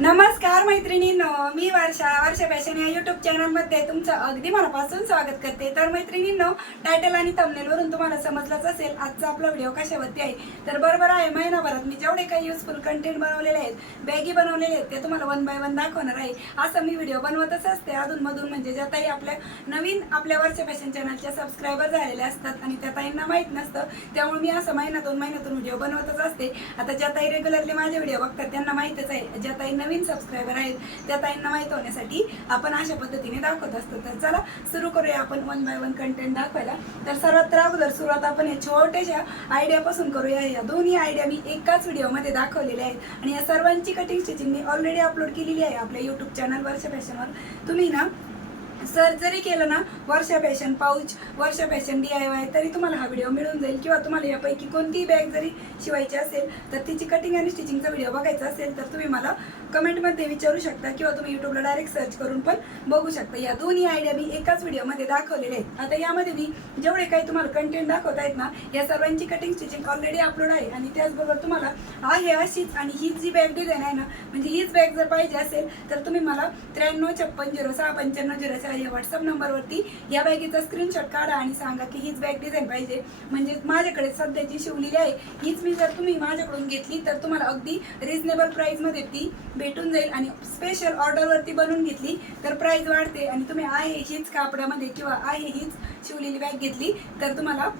नमस्कार मैत्रिणींनो, मी वर्षा फॅशन या यूट्यूब चॅनलमध्ये तुमचं अगदी मनापासून स्वागत करते। तर मैत्रिणींनो, टायटल आणि थंबनेलवरून तुम्हाला समजलंच असेल आजचा आपला व्हिडिओ कशावरती आहे। तर बरोबर आहे, महिनाभरात मी जेवढे काही युजफुल कंटेंट बनवलेले आहेत, बॅगी बनवलेले आहेत, ते तुम्हाला वन बाय वन दाखवणार आहे। असं मी व्हिडिओ बनवतच असते अधूनमधून, म्हणजे ज्या ताई आपल्या नवीन आपल्या वर्षा फॅशन चॅनलच्या सबस्क्रायबर झालेले असतात आणि त्या ताईंना माहीत नसतं, त्यामुळे मी असं महिन्यातून व्हिडिओ बनवतच असते। आता ज्या ताई रेग्युलरली माझे व्हिडिओ बघतात त्यांना माहीतच आहे, ज्या ताई नवीन सबस्क्रायबर आहेत त्या ताईंना माहित होण्यासाठी आपण अशा पद्धतीने दाखवत असतो। तर चला सुरू करूया आपण वन बाय वन कंटेंट दाखवायला। तर सर्वात अगोदर सुरुवात आपण या छोट्याशा आयडियापासून करूया। या दोन्ही आयडिया मी एकाच व्हिडिओमध्ये दाखवलेल्या आहेत आणि या सर्वांची कटिंग स्टिचिंग मी ऑलरेडी अपलोड केलेली आहे आपल्या यूट्यूब चॅनल वर्षा फॅशनवर। तुम्ही ना सर्च जरी केलं ना वर्षा फॅशन पाऊच, वर्षा फॅशन DIY, तरी तुम्हाला हा व्हिडिओ मिळून जाईल। किंवा तुम्हाला यापैकी कोणतीही बॅग जरी शिवायची असेल तर तिची कटिंग आणि स्टिचिंगचा व्हिडिओ बघायचा असेल तर तुम्ही मला कमेंटमध्ये विचारू शकता किंवा तुम्ही यूट्यूबला डायरेक्ट सर्च करून पण बघू शकता। या दोन्ही आयडिया मी एकाच व्हिडिओमध्ये दाखवलेले आहेत। आता यामध्ये मी जेवढे काही तुम्हाला कंटेंट दाखवत आहेत ना, या सर्वांची कटिंग स्टिचिंग ऑलरेडी अपलोड आहे आणि त्याचबरोबर तुम्हाला आहे अशीच आणि हीच जी बॅग डिझाईन आहे ना, म्हणजे हीच बॅग जर पाहिजे असेल तर तुम्ही मला 9356069504 या व्हॉट्सअप नंबरवरती या बॅगेचा स्क्रीनशॉट काढा आणि सांगा की हीच बॅग डिझाईन पाहिजे। म्हणजे माझ्याकडे सध्याची शिवलेली आहे हीच मी जर तुम्ही माझ्याकडून घेतली तर तुम्हाला अगदी रिजनेबल प्राईसमध्ये ती भेटून जाईल आणि स्पेशल ऑर्डरवरती बनवून घेतली तर प्राईस वाढते आणि तुम्ही आहे हीच कापडामध्ये किंवा आहे हीच शिवलेली बॅग घेतली तर तुम्हाला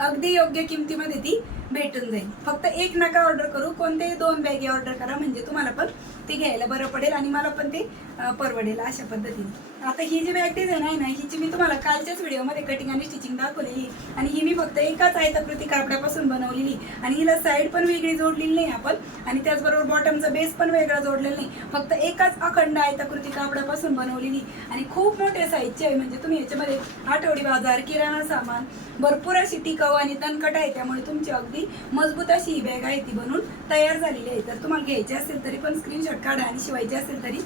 अगदी योग्य किमतीमध्ये ती भेटून जाईल। फक्त एक नका ऑर्डर करू, कोणतेही दोन बॅगी ऑर्डर करा, म्हणजे तुम्हाला पण ते घ्यायला बरं पडेल आणि मला पण ते परवडेल अशा पद्धतीने। आता ही जी बॅग डिझाईन आहे ना, हिची मी तुम्हाला कालच्याच व्हिडिओमध्ये कटिंग आणि स्टिचिंग दाखवलेली आणि ही मी फक्त एकाच आयताकृती कापडापासून बनवलेली आणि हिला साईड पण वेगळी जोडलेली नाही आपण आणि त्याचबरोबर बॉटमचा बेस पण वेगळा जोडलेला नाही, फक्त एकाच अखंड आयताकृती कापडापासून बनवलेली आणि खूप मोठ्या साईजची आहे। म्हणजे तुम्ही याच्यामध्ये आठवडी बाजार, किराणा सामान, भरपूर अशी टिकाऊ आणि तणकट आहे, त्यामुळे तुमची अगदी मजबूत अशी ही बॅग आहे ती बनवून तयार झालेली आहे। तर तुम्हाला घ्यायची असेल तरी पण स्क्रीनशॉट काढा आणि शिवायची असेल तरी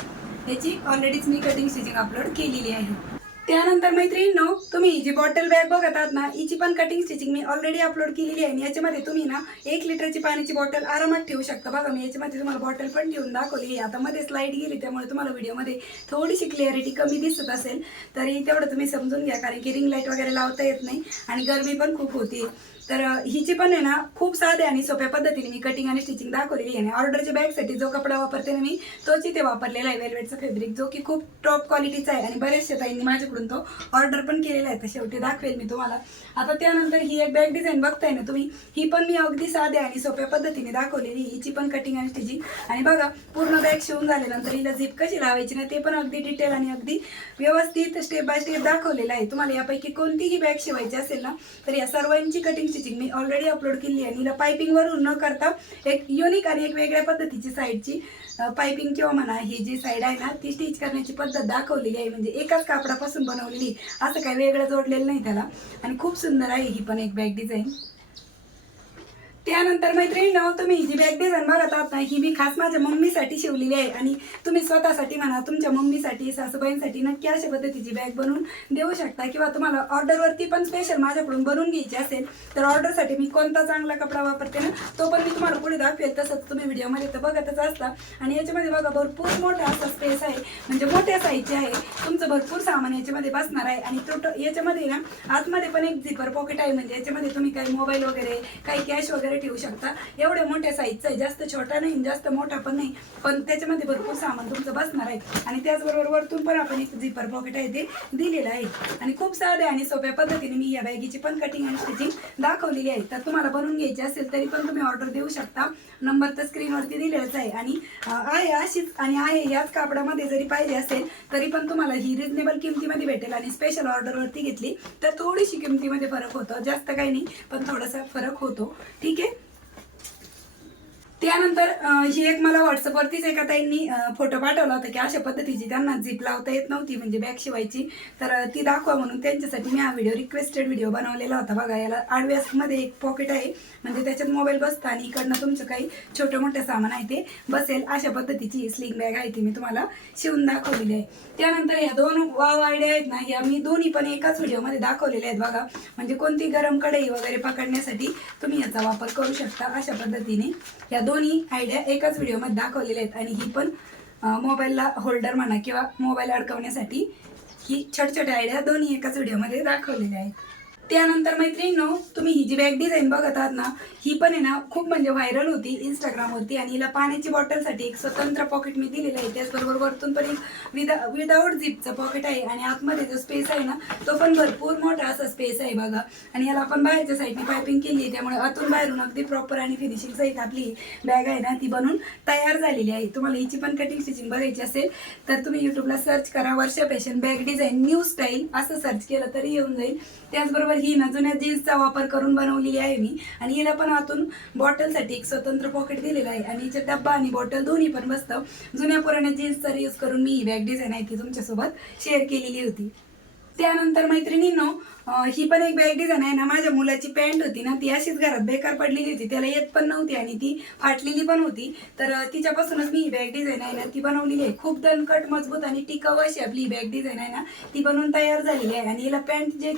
याची ऑलरेडीच मी कटिंग स्टिचिंग अपलोड केलेली आहे। त्यानंतर मैत्रिणींनो, तुम्ही जी बॉटल बॅग बघत आहात ना, हिची पण कटिंग स्टिचिंग मी ऑलरेडी अपलोड केलेली आहे आणि याच्यामध्ये तुम्ही ना 1 लिटरची पाण्याची बॉटल आरामात ठेवू शकता। बघा मी याच्यामध्ये तुम्हाला बॉटल पण ठेवून दाखवली आहे। आता मध्ये स्लाइड गेली त्यामुळे तुम्हाला व्हिडिओमध्ये थोडीशी क्लिअरिटी कमी दिसत असेल तरी तेवढं तुम्ही समजून घ्या, कारण की रिंग लाईट वगैरे लावता येत नाही आणि गरमी पण खूप होती। तर हिची पण आहे ना खूप साध्या आणि सोप्या पद्धतीने मी कटिंग आणि स्टिचिंग दाखवलेली आहे। ऑर्डरच्या बॅगसाठी जो कपडा वापरते ना मी तोच इथे वापरलेला आहे, वेलवेटचा फॅब्रिक, जो की खूप टॉप क्वालिटीचा आहे आणि बऱ्याचशा ताईंनी माझ्याकडून तो ऑर्डर पण केलेला आहे। तर शेवटी दाखवेल मी तुम्हाला। आता त्यानंतर ही एक बॅग डिझाईन बघताय ना तुम्ही, ही पण मी अगदी साध्या आणि सोप्या पद्धतीने दाखवलेली, हिची पण कटिंग आणि स्टिचिंग। आणि बघा पूर्ण बॅग शिवून झाल्यानंतर हिला झिप कशी लावायची ना ते पण अगदी डिटेल आणि अगदी व्यवस्थित स्टेप बाय स्टेप दाखवलेलं आहे। तुम्हाला यापैकी कोणतीही बॅग शिवायची असेल ना तर या सर्वांची कटिंग स्टिचिंग मी ऑलरेडी अपलोड केली आहे। हिला पायपिंगवरून न करता एक युनिक आणि एक वेगळ्या पद्धतीची साईडची पायपिंग किंवा म्हणा ही जी साईड आहे ना ती स्टिच करण्याची पद्धत दाखवलेली आहे, म्हणजे एकाच कापडापासून बनवलेली, असं काही वेगळं जोडलेलं नाही त्याला आणि खूप सुंदर आहे ही पण एक बॅग डिझाईन। त्यानंतर मैत्रिणींनो, तुम्ही जी बॅग डिझाईन बघत आहात ना, ही मी खास माझ्या मम्मीसाठी शिवलेली आहे आणि तुम्ही स्वतःसाठी म्हणा, तुमच्या मम्मीसाठी, सासूबाईंसाठी नक्की अशा पद्धतीची बॅग बनवून देऊ शकता किंवा तुम्हाला ऑर्डरवरती पण स्पेशल माझ्याकडून बनवून घ्यायची असेल तर ऑर्डरसाठी मी कोणता चांगला कपडा वापरते ना तो पण मी तुम्हाला पुढे दाखवेल, तसंच तुम्ही व्हिडिओमध्ये तर बघतच असता। आणि याच्यामध्ये बघा भरपूर मोठा असा स्पेस आहे, म्हणजे मोठ्या साईजचे आहे, तुमचं भरपूर सामान याच्यामध्ये बसणार आहे आणि याच्यामध्ये ना आतमध्ये पण एक झिपर पॉकेट आहे, म्हणजे याच्यामध्ये तुम्ही काही मोबाईल वगैरे, काही कॅश वगैरे ठेवू शकता। एवढ्या मोठ्या साईजचा आहे, जास्त छोटा नाही जास्त मोठा पण नाही, पण त्याच्यामध्ये भरपूर सामान तुमचं बसणार आहे आणि त्याचबरोबर वरतून पण आपण एक झिपर पॉकेट आहे ते दिलेलं आहे आणि खूप साध्या आणि सोप्या पद्धतीने मी या बॅगीची पण कटिंग आणि स्टिचिंग दाखवलेली आहे। तर तुम्हाला बनवून घ्यायची असेल तरी पण तुम्ही ऑर्डर देऊ शकता, नंबर तर स्क्रीनवरती दिलेलाच आहे आणि आहे अशीच आणि आहे याच कापडामध्ये जरी पाहिजे असेल तरी पण तुम्हाला ही रिजनेबल किमतीमध्ये भेटेल आणि स्पेशल ऑर्डरवरती घेतली तर थोडीशी किमतीमध्ये फरक होतो, जास्त काही नाही पण थोडासा फरक होतो, ठीक आहे। त्यानंतर ही एक मला व्हॉट्सअपवरतीच एका ताईंनी फोटो पाठवला होता की अशा पद्धतीची त्यांना झिप लावता येत नव्हती, म्हणजे बॅग शिवायची, तर ती दाखवा म्हणून त्यांच्यासाठी मी हा व्हिडिओ रिक्वेस्टेड व्हिडिओ बनवलेला होता। बघा याला आडव्यामध्ये एक पॉकेट आहे, म्हणजे त्याच्यात मोबाईल बसता आणि इकडनं तुमचं काही छोटं मोठं सामान आहे ते बसेल, अशा पद्धतीची स्लिंग बॅग आहे ती मी तुम्हाला शिवून दाखवलेली आहे। त्यानंतर ह्या दोन वाव आयडिया आहेत ना, ह्या मी दोन्ही पण एकाच व्हिडिओमध्ये दाखवलेल्या आहेत बघा, म्हणजे कोणती गरम कढई वगैरे पकडण्यासाठी तुम्ही याचा वापर करू शकता अशा पद्धतीने। या दोन्ही आयडिया एकाच व्हिडिओमध्ये दाखवलेल्या आहेत आणि ही पण मोबाईलला होल्डर म्हणा किंवा मोबाईल अडकवण्यासाठी ही छोट्या आयडिया दोन्ही एकाच व्हिडिओमध्ये दाखवलेल्या आहेत. त्यानंतर मैत्रिणींनो, तुम्ही ही जी बॅग डिझाईन बघत आहात ना, ही पण आहे ना खूप म्हणजे व्हायरल होती इंस्टाग्रामवरती आणि हिला पाण्याची बॉटलसाठी एक स्वतंत्र पॉकेट मी दिलेलं आहे. त्याचबरोबर वरतून पण एक विदाऊट झिपचं पॉकेट आहे आणि आतमध्ये जो स्पेस आहे ना तो पण भरपूर मोठा असा स्पेस आहे बघा. आणि याला आपण बाहेरच्या साईडने पायपिंग केली आहे, त्यामुळे आतून बाहेरून अगदी प्रॉपर आणि फिनिशिंग सहित आपली बॅग आहे ना ती बनून तयार झालेली आहे. तुम्हाला हिची पण कटिंग स्टिचिंग बघायची असेल तर तुम्ही यूट्यूबला सर्च करा Varsha fashion bag design new style असं सर्च केलं तरी येऊन जाईल. त्याचबरोबर ही ना जुन्या जीन्सचा वापर करून बनवलेली आहे मी आणि हिला पण आतून बॉटलसाठी एक स्वतंत्र पॉकेट दिलेलं आहे आणि हिच्यात डब्बा आणि बॉटल दोन्ही पण बसतं. जुन्या पुराण्या जीन्सचा यूज करून मी ही बॅग डिझाईन आहे ती तुमच्यासोबत शेअर केलेली होती. त्यानंतर मैत्रिणींनो, ही पण एक बॅग डिझाईन आहे ना, माझ्या मुलाची पॅन्ट होती ना ती अशीच घरात बेकार पडलेली होती, त्याला येत पण नव्हती आणि ती फाटलेली पण होती. तर तिच्यापासूनच मी ही बॅग डिझाईन आहे ना ती बनवलेली आहे. खूप दणकट मजबूत आणि टिकाऊ अशी आपली ही बॅग डिझाईन आहे ना ती बनवून तयार झालेली आहे. आणि हिला पॅन्ट जे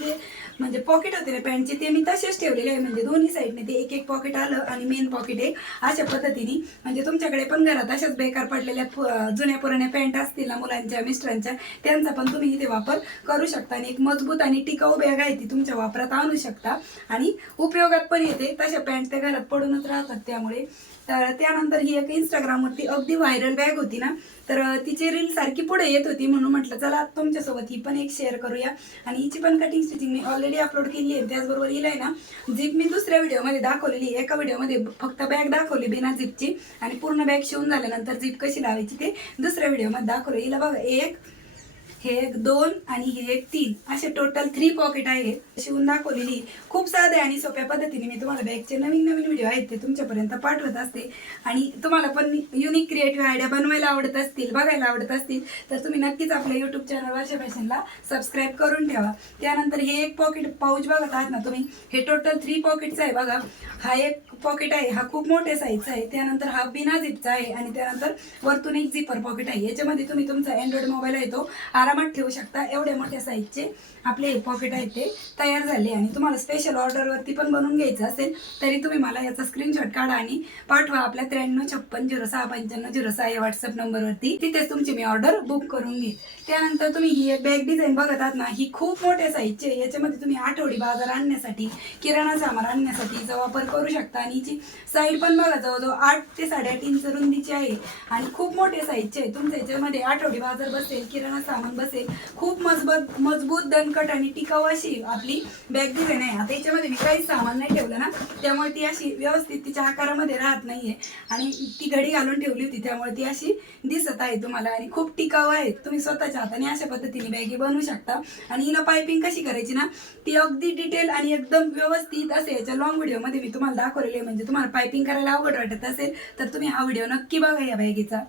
म्हणजे पॉकेट होते ना पॅन्टचे ते मी तसेच ठेवलेले आहे, म्हणजे दोन्ही साईडने ते एक पॉकेट आलं आणि मेन पॉकेट एक अशा पद्धतीने. म्हणजे तुमच्याकडे पण घरात अशाच बेकार पडलेल्या जुन्या पुराण्या पॅन्ट असतील ना मुलांच्या मिस्टरांच्या, त्यांचा पण तुम्ही इथे वापर करू शकता आणि एक मजबूत आणि टिकाऊ बॅग आहे ती तुमच्या वापरात आणू शकता आणि उपयोगात पण येते. तशा पॅन्ट त्या घरात पडूनच राहतात त्यामुळे. तर त्यानंतर ही एक इंस्टाग्रामवरती अगदी व्हायरल बॅग होती ना, तर तिची रील सारखी पुढे येत होती म्हणून म्हटलं चला तुमच्यासोबत ही पण एक शेअर करूया. आणि हिची पण कटिंग स्टिचिंग मी ऑलरेडी अपलोड केली आहे. त्याचबरोबर हिला आहे ना झिप मी दुसऱ्या व्हिडिओमध्ये दाखवलेली. एका व्हिडिओमध्ये फक्त बॅग दाखवली बिना झिपची आणि पूर्ण बॅग शिवून झाल्यानंतर झिप कशी लावायची ते दुसऱ्या व्हिडिओमध्ये दाखवलं. हिला बघा हे एक 2 आणि हे एक 3 असे टोटल 3 पॉकेट आहे शिवून दाखवलेली. खूप साध्या आणि सोप्या पद्धतीने मी तुम्हाला बॅगचे नवीन व्हिडिओ आहेत ते तुमच्यापर्यंत पाठवत असते. आणि तुम्हाला पण युनिक क्रिएटिव्ह आयडिया बनवायला आवडत असतील, बघायला आवडत असतील तर तुम्ही नक्कीच आपल्या यूट्यूब चॅनल वर्षा फॅशनला सबस्क्राईब करून ठेवा. त्यानंतर हे एक पॉकेट पाऊच बघत आहात ना तुम्ही, हे टोटल 3 पॉकेटचं आहे बघा. हा एक पॉकेट आहे, हा खूप मोठ्या साईजचा आहे. त्यानंतर हा बिना झिपचा आहे आणि त्यानंतर वरतून एक झिपर पॉकेट आहे. याच्यामध्ये तुम्ही तुमचा अँड्रॉइड मोबाईल आहे तो आरामात ठेवू शकता. एवढ्या मोठ्या साईजचे आपले पॉकेट आहेत ते तयार झाले. आणि तुम्हाला स्पेशल ऑर्डरवरती पण बनवून घ्यायचं असेल तरी तुम्ही मला याचा स्क्रीनशॉट काढा आणि पाठवा आपल्या 9356069506 या व्हॉट्सअप नंबरवरती. तिथेच तुमची मी ऑर्डर बुक करून घेईन. त्यानंतर तुम्ही ही एक बॅग डिझाईन बघत आहात ना, ही खूप मोठ्या साईजची आहे. याच्यामध्ये तुम्ही आठवडी बाजार आणण्यासाठी, किराणा सामान आणण्यासाठी हिचा वापर करू शकता. आणि हिची साईड पण बघा जवळजवळ 8 ते 8.5 इंच रुंदीची आहे आणि खूप मोठ्या साईजची आहे. तुमच्या याच्यामध्ये आठवडी बाजार बसेल, किराणा सामान बसेल. खूप मजबूत दणकट आणि टिकाऊ अशी आपली बॅग डिझाईन आहे. आता याच्यामध्ये मी काही सामान नाही ठेवलं ना त्यामुळे ती अशी व्यवस्थित तिच्या आकारामध्ये राहत नाहीये आणि ती घडी घालून ठेवली होती त्यामुळे ती अशी दिसत आहे तुम्हाला आणि खूप टिकाऊ आहे. तुम्ही स्वतःच्या हाताने अशा पद्धतीने बॅगी बनवू शकता. आणि हिला पायपिंग कशी करायची ना ती अगदी डिटेल आणि एकदम व्यवस्थित असे याच्या लॉंग व्हिडिओमध्ये मी तुम्हाला दाखवलेले आहे. म्हणजे तुम्हाला पायपिंग करायला अवघड वाटत असेल तर तुम्ही हा व्हिडिओ नक्की बघा या बॅगीचा.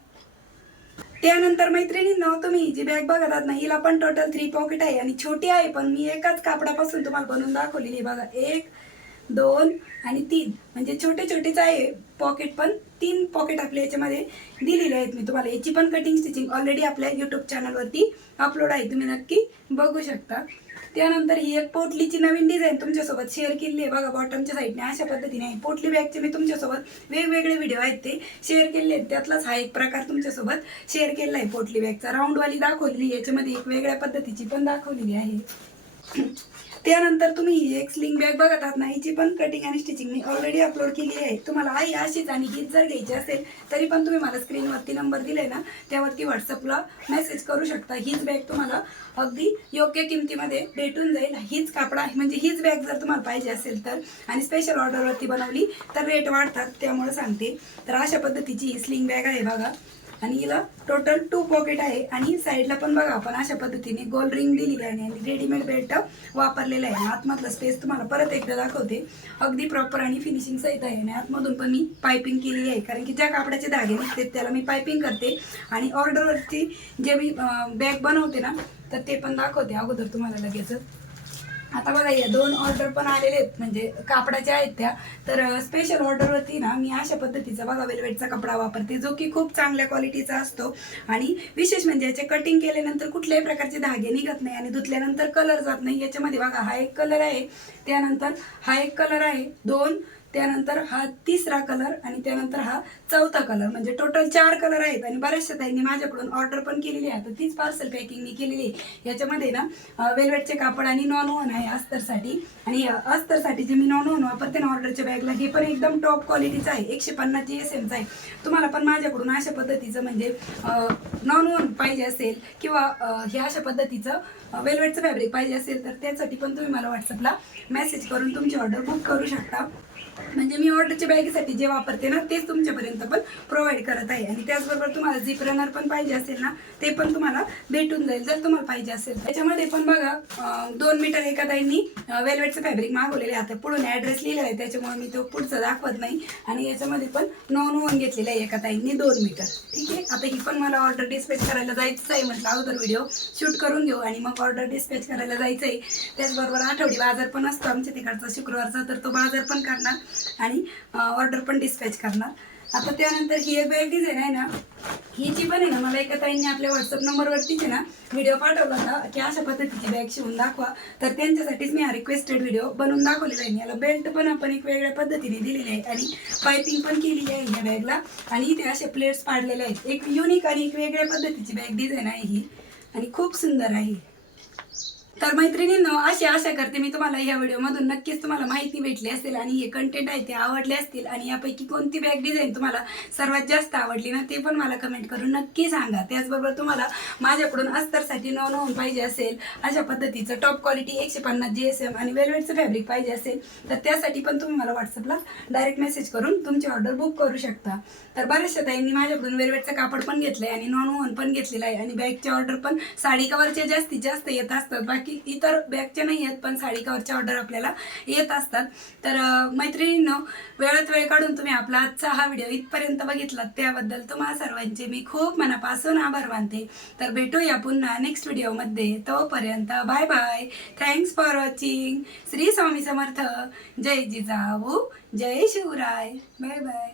त्यानंतर मैत्रिणींनो, तुम्ही जी बॅग बघत आहात ना हिला पण टोटल 3 पॉकेट आहे आणि छोटी आहे पण मी एकाच कापडापासून तुम्हाला बनवून दाखवलेली बघा. 1 2 आणि 3 म्हणजे छोटेच आहे पॉकेट, पण 3 पॉकेट आपल्या याच्यामध्ये दिलेले आहेत मी तुम्हाला. याची पण कटिंग स्टिचिंग ऑलरेडी आपल्या यूट्यूब चॅनलवरती अपलोड आहे, तुम्ही नक्की बघू शकता. त्यानंतर ही एक पोटलीची नवीन डिझाईन तुमच्यासोबत शेअर केली आहे बघा. बॉटमच्या साईडने अशा पद्धतीने आहे. पोटली बॅगचे मी तुमच्यासोबत वेगवेगळे व्हिडिओ आहेत ते शेअर केले आहेत. त्यातलाच हा एक प्रकार तुमच्यासोबत शेअर केला आहे पोटली बॅगचा. राऊंडवाली दाखवलेली, याच्यामध्ये एक वेगळ्या पद्धतीची पण दाखवलेली आहे. त्यानंतर तुम्ही ही एक स्लिंग बॅग बघत आहात ना, हिची पण कटिंग आणि स्टिचिंग मी ऑलरेडी अपलोड केली आहे. तुम्हाला आई अशीच आणि हीच जर घ्यायची असेल तरी पण तुम्ही मला स्क्रीनवरती नंबर दिलाय ना त्यावरती व्हॉट्सअपला मेसेज करू शकता. हीच बॅग तुम्हाला अगदी योग्य किमतीमध्ये भेटून जाईल. हीच कापडा म्हणजे हीच बॅग जर तुम्हाला पाहिजे असेल तर, आणि स्पेशल ऑर्डरवरती बनवली तर रेट वाढतात त्यामुळे सांगते. तर अशा पद्धतीची ही स्लिंग बॅग आहे बघा आणि हिला टोटल 2 पॉकेट आहे आणि साईडला पण बघा आपण अशा पद्धतीने गोल रिंग दिलेली आहे आणि रेडीमेड बेल्ट वापरलेला आहे. आतमधला स्पेस तुम्हाला परत एकदा दाखवते, अगदी प्रॉपर आणि फिनिशिंग सहित आहे. आणि आतमधून पण मी पायपिंग केलेली आहे कारण की ज्या कापडाचे धागे निघते त्याला मी पायपिंग करते. आणि ऑर्डरवरती जे मी बॅग बनवते ना तर ते पण दाखवते अगोदर तुम्हाला लगेच. आता बघा या 2 ऑर्डर पण आलेले आहेत म्हणजे कापडाच्या आहेत त्या. तर स्पेशल ऑर्डरवरती ना मी अशा पद्धतीचा बघा वेलवेटचा कपडा वापरते जो की खूप चांगल्या क्वालिटीचा असतो. आणि विशेष म्हणजे याचे कटिंग केल्यानंतर कुठल्याही प्रकारचे धागे निघत नाही आणि धुतल्यानंतर कलर जात नाही. याच्यामध्ये बघा हा एक कलर आहे, त्यानंतर हा एक कलर आहे, 2 त्यानंतर हा तिसरा कलर आणि त्यानंतर हा चौथा कलर, म्हणजे टोटल 4 कलर आहेत. आणि बऱ्याचशा ताईंनी माझ्याकडून ऑर्डर पण केलेली आहे. आता तीच पार्सल पॅकिंग मी केलेली आहे. याच्यामध्ये ना वेल्वेटचे कापड आणि नॉन वॉन आहे अस्तरसाठी. आणि अस्तरसाठी जे मी नॉन वॉन वापरते ना ऑर्डरच्या बॅगला, हे पण एकदम टॉप क्वालिटीचं आहे. 150 GSMचं आहे. तुम्हाला पण माझ्याकडून अशा पद्धतीचं म्हणजे नॉन वॉन पाहिजे असेल किंवा हे अशा पद्धतीचं वेल्वेटचं फॅब्रिक पाहिजे असेल तर त्यासाठी पण तुम्ही मला व्हॉट्सअपला मेसेज करून तुमची ऑर्डर बुक करू शकता. म्हणजे मी ऑर्डरच्या बॅगेसाठी जे वापरते ना तेच तुमच्यापर्यंत पण प्रोव्हाइड करत आहे. आणि त्याचबरोबर तुम्हाला झिप रनर पण पाहिजे असेल ना ते पण तुम्हाला भेटून जाईल जर तुम्हाला पाहिजे असेल. त्याच्यामध्ये पण बघा 2 मीटर एका ताईंनी वेल्वेटचं फॅब्रिक मागवलेले आहे. आता पुढून ॲड्रेस लिहिलेला आहे त्याच्यामुळे मी तो पुढचं दाखवत नाही. आणि याच्यामध्ये पण नॉन वॉन घेतलेलं आहे एका ताईंनी 2 मीटर. ठीक आहे, आता ही पण मला ऑर्डर डिस्पॅच करायला जायचं आहे. म्हटलं अगोदर व्हिडिओ शूट करून घेऊ आणि मग ऑर्डर डिस्पॅच करायला जायचं आहे. त्याचबरोबर आठवडी बाजार पण असतो आमच्या तिकडचा शुक्रवारचा, तर तो बाजार पण करणार आणि ऑर्डर पण डिस्पॅच करणार. आता त्यानंतर ही एक बॅग डिझाईन आहे ना, ही जी पण आहे ना, मला एका ताईंनी आपल्या व्हॉट्सअप नंबरवरतीच आहे ना व्हिडिओ पाठवला होता की अशा पद्धतीची बॅग शिवून दाखवा. तर त्यांच्यासाठीच मी हा रिक्वेस्टेड व्हिडिओ बनवून दाखवलेला आहे. याला बेल्ट पण आपण एक वेगळ्या पद्धतीने दिलेली आहे आणि पायपिंग पण केलेली आहे ह्या बॅगला. आणि इथे असे प्लेट्स पाडलेले आहेत. एक युनिक आणि एक वेगळ्या पद्धतीची बॅग डिझाईन आहे ही आणि खूप सुंदर आहे. तर मैत्रिणींनो, अशी आशा करते मी तुम्हाला ह्या व्हिडिओमधून नक्कीच तुम्हाला माहिती भेटली असेल आणि हे कंटेंट आहे ते आवडले असतील. आणि यापैकी कोणती बॅग डिझाईन तुम्हाला सर्वात जास्त आवडली ना ते पण मला कमेंट करून नक्की सांगा. त्याचबरोबर तुम्हाला माझ्याकडून अस्तरसाठी नॉन वॉन पाहिजे असेल, अशा पद्धतीचं टॉप क्वालिटी 150 GSM आणि वेल्वेटचं फॅब्रिक पाहिजे असेल तर त्यासाठी पण तुम्ही मला व्हॉट्सअपला डायरेक्ट मेसेज करून तुमची ऑर्डर बुक करू शकता. तर बऱ्याचशा ताईंनी माझ्याकडून वेल्वेटचं कापड पण घेतलं आहे आणि नॉन वॉन पण घेतलेलं आहे. आणि बॅगची ऑर्डर पण साडी कवरचे जास्तीत जास्त येत असतात, बाकी इतर बॅगच्या नाही येत पण साडी कवरच्या ऑर्डर आपल्याला येत असतात. तर मैत्रिणींनो, वेळात वेळ काढून तुम्ही आपला आजचा हा व्हिडिओ इथपर्यंत बघितला त्याबद्दल तुम्हा सर्वांचे मी खूप मनापासून आभार मानते. तर भेटूया पुन्हा नेक्स्ट व्हिडिओमध्ये. तोपर्यंत bye bye. Thanks for watching. Shri Swami Samarth. जय जिजाऊ, जय शिवराय. Bye bye.